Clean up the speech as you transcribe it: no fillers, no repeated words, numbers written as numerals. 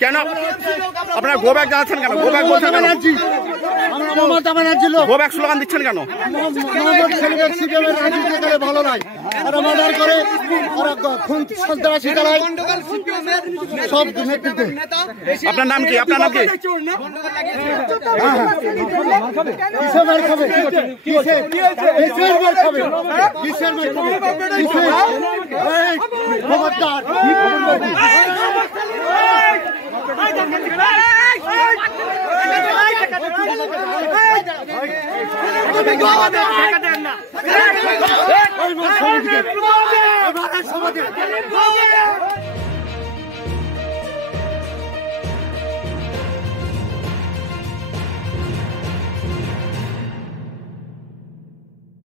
কেন আপনারা go back জানাচ্ছেন কেন? গো ব্যাক বলছেন কেন? গো ব্যাক স্লোগান দিচ্ছেন কেন? ভালো নাই, ওরা মার্ডার করে, ওরা খুন সন্ত্রাসী চালায় সব নেতৃত্বে। আপনার নাম কি? আপনার নাম কি? সমাজে